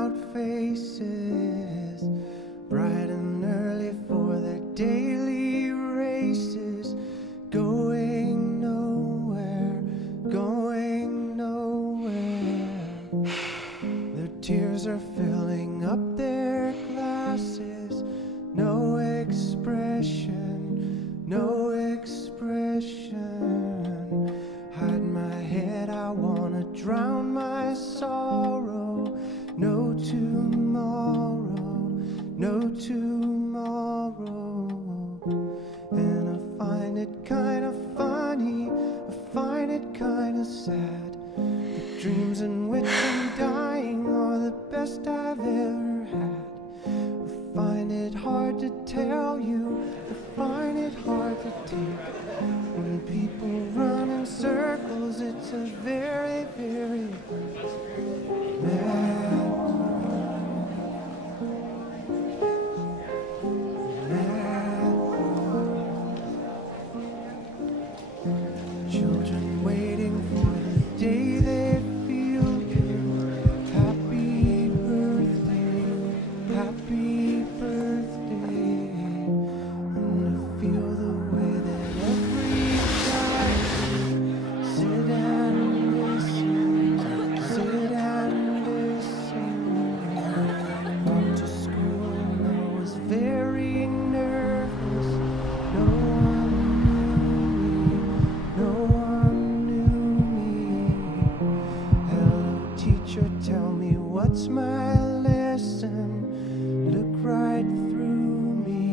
out faces, bright and early for their daily races, going nowhere, going nowhere. Their tears are filling up their glasses, no expression, no expression. Hide my head, I wanna drown my sorrow. No tomorrow, no tomorrow. And I find it kinda funny, I find it kinda sad. The dreams in which I'm dying are the best I've ever had. I find it hard to tell you, I find it hard to take. When people run in circles, it's a very, very mad children waiting for the day they feel good. Happy birthday, happy birthday. And I feel the way that every child sit and listen, sit and listen. Went to school and I was very nervous. No one knew me. Hello teacher, tell me what's my lesson. Look right through me,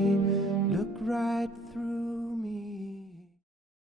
look right through